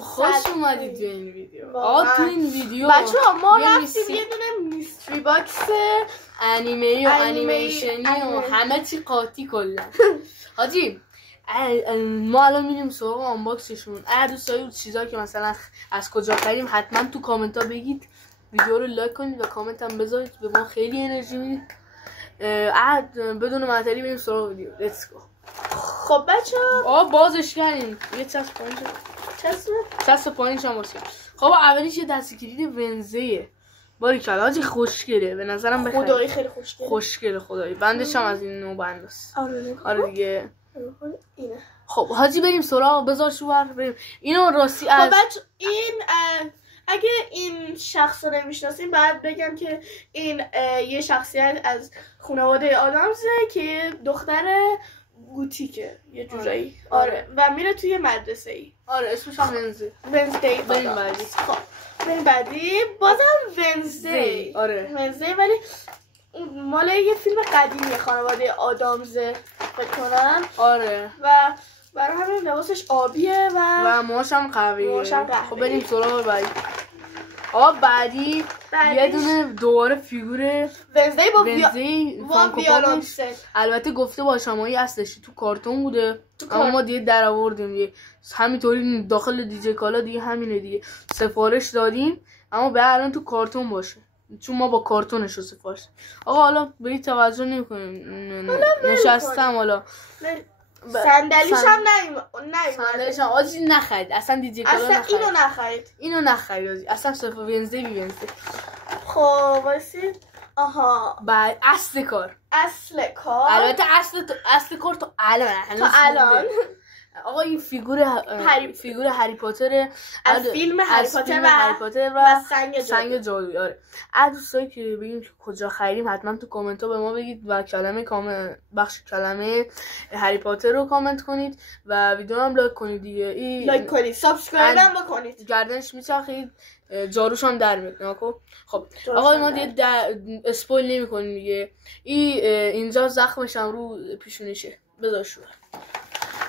خوش اومدید تو این ویدیو. تو این ویدیو بچه‌ها ما رفتیم یه دونه میستری باکس انیمه و انیمیشنی و همه چی قاطی کلا. حاجی ما الان میریم سراغ آنباکسشون. اگه دوست دارید چیزایی که مثلا از کجا خریدیم حتما تو کامنت ها بگید، ویدیو رو لایک کنید و کامنت هم بذارید، به ما خیلی انرژی میدید. بدون معطلی بریم سراغ ویدیو. لیتس گو. خب بچه‌ها بازش کردیم. یه چسب پایینش هم باز کردیم. خب اولیش یه دستی کلید ونزیه. باریکلا حاجی خوشگله به نظرم. بخرید خدایی خیلی خوشگله خدایی. بندش هم از این نوع بند است. آره دیگه. اینه. خب حاجی بریم سراغ. بذار شوهر بریم. اینو راستی از خب این اگه این شخص رو نمیشناسین باید بگم که این یه شخصیت از خانواده آدامزه که دختر گوتیکه یه جورایی. آره و میره توی مدرسه ای. آره اسمش هم ونزدی. بریم بعدی. خب بریم بعدی. بازم ونزدی. آره ونزدی ولی مال یه فیلم قدیمی خانواده آدامزه فکر کنم. آره و برای همین لباسش آبیه و موهاش هم قهوه‌ایه. خب بریم سراغ بعدی. بعدی یه دونه دوباره فیگور ونزدی با ویولون ست. البته گفته باشم اصلش تو کارتون بوده اما ما دیگه در آوردیم دیگه، همینطوری داخل دیجی کالا دیگه همینه دیگه، سفارش دادیم اما به الان تو کارتون باشه چون ما با کارتونش رو سفارش. حالا به این توجه نمی‌کنیم. نشستم حالا صندلیش هم صندلیش هم آجی نخرید اصلا دیجی کالا نخرید. اینو نخرید اصلا صرف ونزدی. خب واسید بعد اصل کار البته اصل کار تا الان آقا این فیگور هری پاتر از فیلم هری پاتر و سنگ جادویی. آره دوستایی که بگیم کجا خریدیم حتما تو کامنت ها به ما بگید و بخش کلمه هری پاتر رو کامنت کنید و ویدیو هم لایک کنید دیگه. لایک کنید، سابسکرایب هم بکنید، گردنش میچرخید، جاروش هم در میاد. خب آقا ما دیگه اسپویل نمی‌کنیم دیگه. اینجا زخمش هم رو پیشونیشه. بذار شو.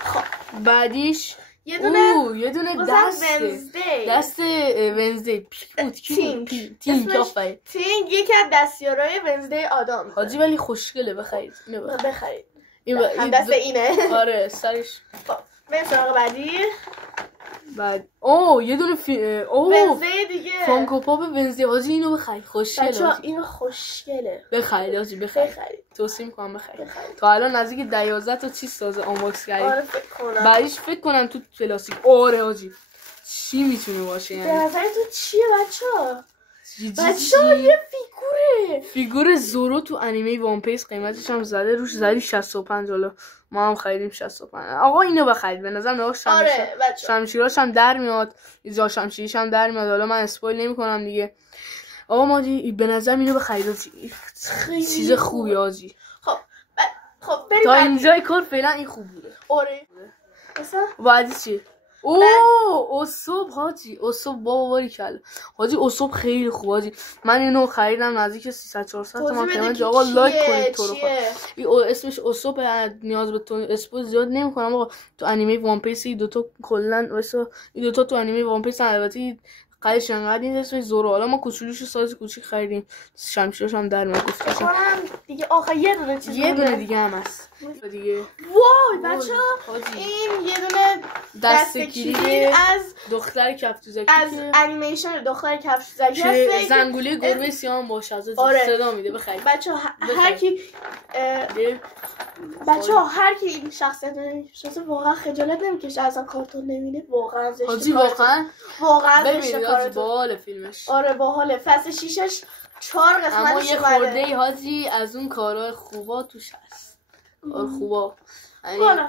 خب بعدیش یه دونه دست ونزدی تینگ یکی از دستیارای ونزدی آدام حاجی ولی خوشگله. بخرید هم دست اینه. آره سرش. بریم سراغ بعدی. بعد یه دونه ونزدی دیگه، فانکو پاپ ونزدی. حاجی اینو بخرید خوشگله. بچه‌ها اینو خوشگله. بخرید حاجی بخرید. توصیه می‌کنم بخرید. تا الان نزدیک 12 تا چیز تازه آنباکس کردیم. آره فکر کنم. بعدش فکر کنم تو پلاستیک. آره حاجی چی میتونه باشه یعنی؟ به نظر تو چیه بچه‌ها؟ بچه‌ها یه فیگور زورو تو انیمه وان پیس قیمتش هم زده روش 65. حالا ما هم خریدیم 65. آقا اینو بخرید به نظر من. شمشیراش هم در میاد، اینجا شمشیرش هم در میاد. حالا من اسپویل نمی‌کنم دیگه. آقا ما به نظر اینو بخرید. چیز خوبی حاجی. خب بریم تا اینجای کار فعلا این خوب بوده. آره بعدی چی؟ اوسوب حاجی. اوسوب بابا باریکلا حاجی. اوسوب خیلی خوب حاجی. من اینو خریدم نزدیک 300-400 تومان قیمت. آقا لایک کنید تو رو. اسمش اوسوب. نیاز به تو اسپویل زیاد نمی‌کنم آقا. تو انیمه وان پیس این دوتا کلا این دوتا تو انیمه وان پیس البته قدش انقدر این اسمش زورو. حالا ما کوچولوشو سایز کوچیک خریدیم. شمشیرش هم در میاد گفتم دیگه. آخه یه دونه دیگه هم هست دیگه. وای بچه‌ها این یه دونه دست کلید از دختر کفتوزکی از انیمیشن دختر کفتوزکی هست. زنگوله گربه سیاه هم باشه از صدا میده. بخرید بچه‌ها. هر کی این شخصیت رو نمی‌شناسه واقعا خجالت نمی‌کشه از کارتون نمی‌بینه. واقعا زشته. حاجی واقعا ببینید باحال فیلمش. آره باحاله. فصل 6ش 4 قسمتش اما یه خورده حاجی از اون کارهای خوبا توش هست. خوبا خب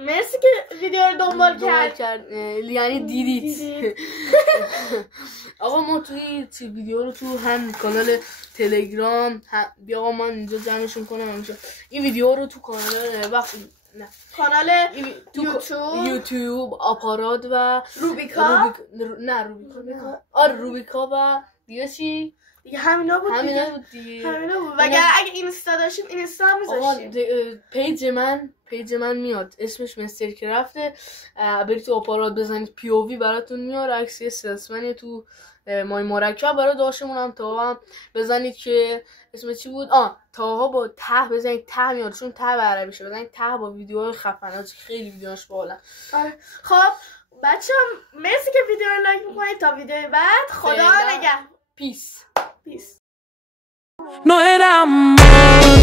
مرسی که ویدیو رو دنبال کرد. یعنی دیدید. آقا ما توی ویدیو رو تو هم کانال تلگرام بیا آقا من اینجا جمعشون کنم اینجا. این ویدیو رو تو کانال یوتیوب آپارات و روبیکا. روبیکا و دیگه چی؟ دیگه همینا بود دیگه. و اگه اینستا داشتیم اینستا هم میذاشتیم. پیج من پیج من میاد اسمش مستر کرافته، برید تو آپارات بزنید پی او وی براتون میاره، عکس یه سلسمنی تو مای مرکب برای داشتمون هم تا هم بزنید که اسم چی بود، تاها با ته بزنید، ته میاد چون ته به عربیشه، بزنید ته با ویدیوهای خفنات، خیلی ویدیوهاش باحاله. خب بچه مرسی که ویدیو رو لایک میکنید، تا ویدیو بعد خدا نگهدار. پیس. پیس. No era amor.